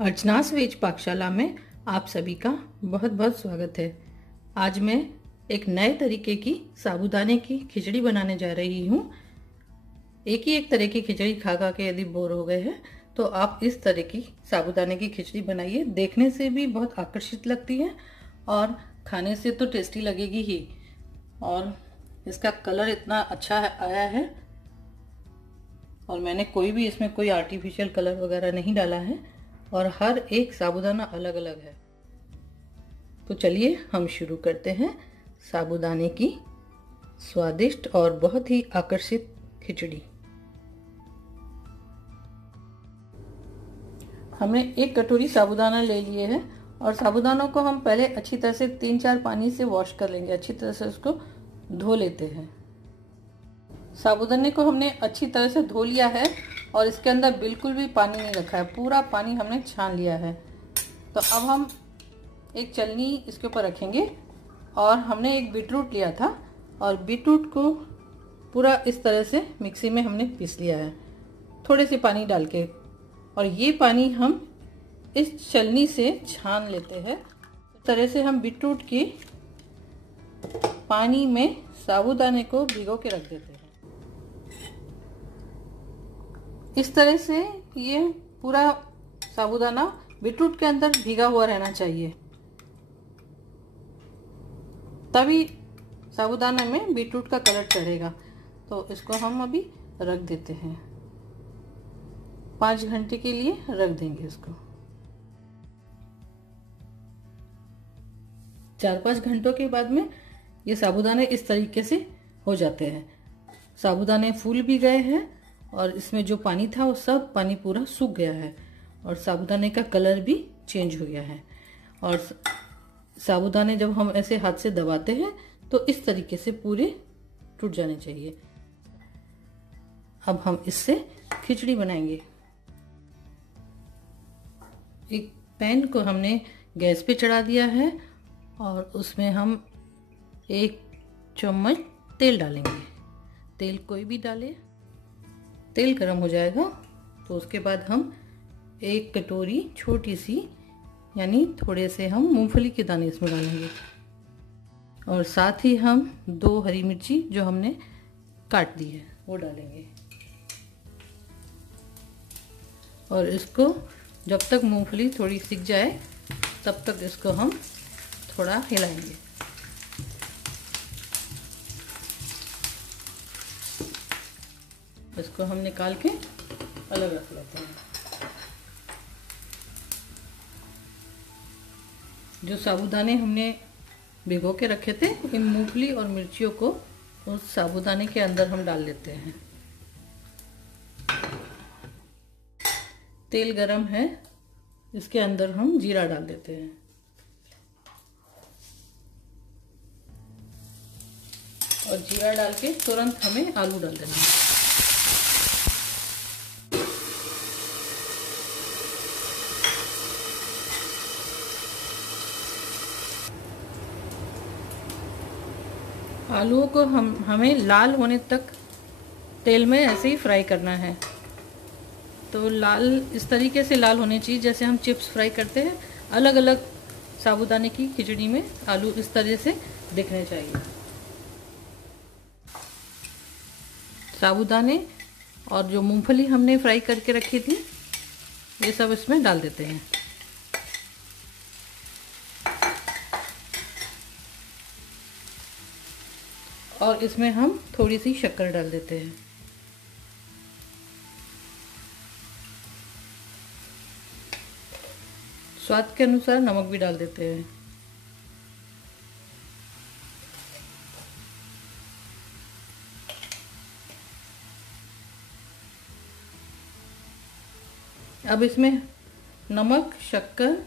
अर्चनास veg पाकशाला में आप सभी का बहुत बहुत स्वागत है। आज मैं एक नए तरीके की साबूदाने की खिचड़ी बनाने जा रही हूँ। एक ही एक तरह की खिचड़ी खा खा के यदि बोर हो गए हैं तो आप इस तरह की साबूदाने की खिचड़ी बनाइए। देखने से भी बहुत आकर्षित लगती है और खाने से तो टेस्टी लगेगी ही। और इसका कलर इतना अच्छा आया है और मैंने इसमें कोई आर्टिफिशियल कलर वगैरह नहीं डाला है और हर एक साबूदाना अलग अलग है। तो चलिए हम शुरू करते हैं साबूदाने की स्वादिष्ट और बहुत ही आकर्षित खिचड़ी। हमने एक कटोरी साबूदाना ले लिए है और साबूदानों को हम पहले अच्छी तरह से 3-4 पानी से वॉश कर लेंगे। अच्छी तरह से उसको धो लेते हैं। साबूदाने को हमने अच्छी तरह से धो लिया है और इसके अंदर बिल्कुल भी पानी नहीं रखा है, पूरा पानी हमने छान लिया है। तो अब हम एक छलनी इसके ऊपर रखेंगे और हमने एक बीटरूट लिया था और बीटरूट को पूरा इस तरह से मिक्सी में हमने पीस लिया है थोड़े से पानी डाल के। और ये पानी हम इस छलनी से छान लेते हैं। इस तरह से हम बीटरूट के पानी में साबूदाने को भिगो के रख देते हैं। इस तरह से ये पूरा साबूदाना बीटरूट के अंदर भीगा हुआ रहना चाहिए, तभी साबूदाना में बीटरूट का कलर चढ़ेगा। तो इसको हम अभी रख देते हैं, 5 घंटे के लिए रख देंगे इसको। 4-5 घंटों के बाद में ये साबूदाने इस तरीके से हो जाते हैं। साबूदाने फूल भी गए हैं और इसमें जो पानी था वो सब पानी पूरा सूख गया है और साबूदाने का कलर भी चेंज हो गया है। और साबूदाने जब हम ऐसे हाथ से दबाते हैं तो इस तरीके से पूरे टूट जाने चाहिए। अब हम इससे खिचड़ी बनाएंगे। एक पैन को हमने गैस पे चढ़ा दिया है और उसमें हम 1 चम्मच तेल डालेंगे। तेल कोई भी डाले। तेल गरम हो जाएगा तो उसके बाद हम 1 कटोरी छोटी सी यानी थोड़े से हम मूंगफली के दाने इसमें डालेंगे और साथ ही हम 2 हरी मिर्ची जो हमने काट दी है वो डालेंगे। और इसको जब तक मूंगफली थोड़ी सिक जाए तब तक इसको हम थोड़ा हिलाएंगे। इसको हम निकाल के अलग रख लेते हैं। जो साबूदाने हमने भिगो के रखे थे, इन मूंगफली और मिर्चियों को उस साबूदाने के अंदर हम डाल लेते हैं। तेल गरम है, इसके अंदर हम जीरा डाल देते हैं और जीरा डाल के तुरंत हमें आलू डाल देना है। आलूओं को हमें लाल होने तक तेल में ऐसे ही फ्राई करना है। तो लाल इस तरीके से लाल होने चाहिए जैसे हम चिप्स फ्राई करते हैं। अलग अलग साबूदाने की खिचड़ी में आलू इस तरह से दिखने चाहिए। साबूदाने और जो मूंगफली हमने फ्राई करके रखी थी ये सब इसमें डाल देते हैं। और इसमें हम थोड़ी सी शक्कर डाल देते हैं। स्वाद के अनुसार नमक भी डाल देते हैं। अब इसमें नमक शक्कर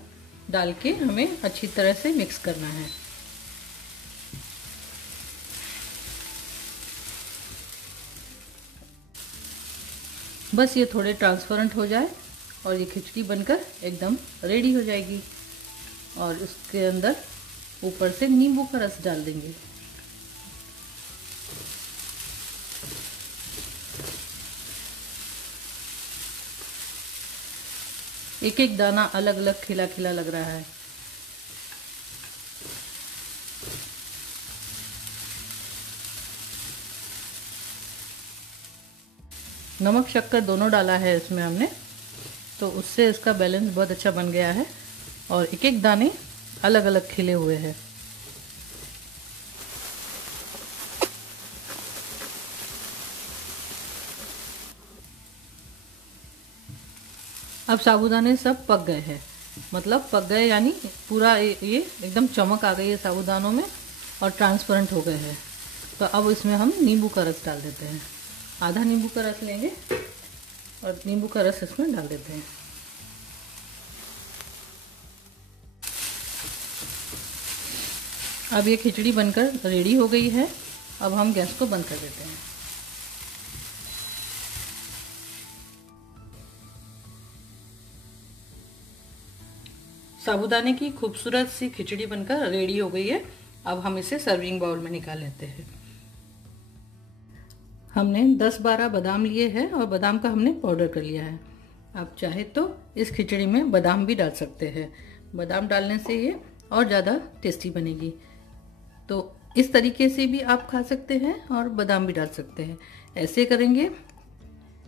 डाल के हमें अच्छी तरह से मिक्स करना है। बस ये थोड़े ट्रांसपेरेंट हो जाए और ये खिचड़ी बनकर एकदम रेडी हो जाएगी। और इसके अंदर ऊपर से नींबू का रस डाल देंगे। एक एक दाना अलग अलग खिला खिला लग रहा है। नमक शक्कर दोनों डाला है इसमें हमने, तो उससे इसका बैलेंस बहुत अच्छा बन गया है और एक एक दाने अलग अलग खिले हुए हैं। अब साबूदाने सब पक गए हैं, मतलब पक गए यानी पूरा ये एकदम चमक आ गई है साबूदानों में और ट्रांसपेरेंट हो गए हैं। तो अब इसमें हम नींबू का रस डाल देते हैं। आधा नींबू का रस लेंगे और नींबू का रस इसमें डाल देते हैं। अब ये खिचड़ी बनकर रेडी हो गई है। अब हम गैस को बंद कर देते हैं। साबूदाने की खूबसूरत सी खिचड़ी बनकर रेडी हो गई है। अब हम इसे सर्विंग बाउल में निकाल लेते हैं। हमने 10-12 बादाम लिए हैं और बादाम का हमने पाउडर कर लिया है। आप चाहे तो इस खिचड़ी में बादाम भी डाल सकते हैं। बादाम डालने से ये और ज़्यादा टेस्टी बनेगी। तो इस तरीके से भी आप खा सकते हैं और बादाम भी डाल सकते हैं। ऐसे करेंगे,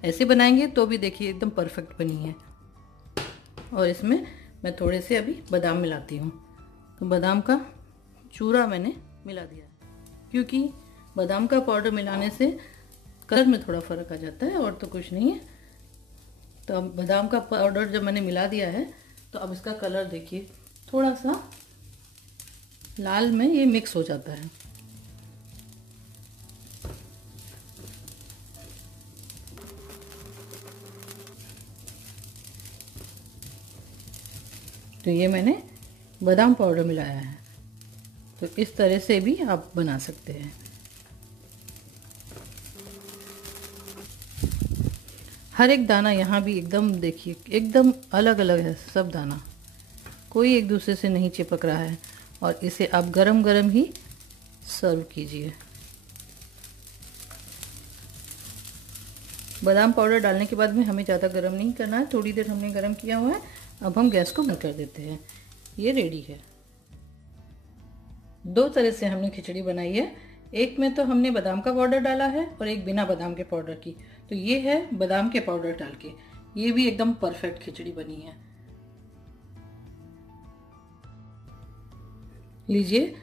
ऐसे बनाएंगे तो भी देखिए एकदम परफेक्ट बनी है। और इसमें मैं थोड़े से अभी बादाम मिलाती हूँ। तो बादाम का चूरा मैंने मिला दिया, क्योंकि बादाम का पाउडर मिलाने से कलर में थोड़ा फ़र्क आ जाता है और तो कुछ नहीं है। तो अब बादाम का पाउडर जब मैंने मिला दिया है तो अब इसका कलर देखिए थोड़ा सा लाल में ये मिक्स हो जाता है। तो ये मैंने बादाम पाउडर मिलाया है। तो इस तरह से भी आप बना सकते हैं। हर एक दाना यहाँ भी एकदम देखिए एकदम अलग अलग है सब दाना, कोई एक दूसरे से नहीं चिपक रहा है। और इसे आप गरम गरम ही सर्व कीजिए। बादाम पाउडर डालने के बाद में हमें ज़्यादा गरम नहीं करना है, थोड़ी देर हमने गरम किया हुआ है। अब हम गैस को बंद कर देते हैं। ये रेडी है। दो तरह से हमने खिचड़ी बनाई है। एक में तो हमने बादाम का पाउडर डाला है और एक बिना बादाम के पाउडर की। तो ये है बादाम के पाउडर डाल के, ये भी एकदम परफेक्ट खिचड़ी बनी है। लीजिए,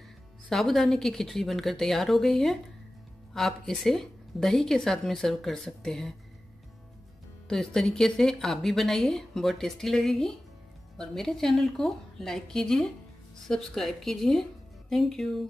साबूदाने की खिचड़ी बनकर तैयार हो गई है। आप इसे दही के साथ में सर्व कर सकते हैं। तो इस तरीके से आप भी बनाइए, बहुत टेस्टी लगेगी। और मेरे चैनल को लाइक कीजिए, सब्सक्राइब कीजिए। Thank you.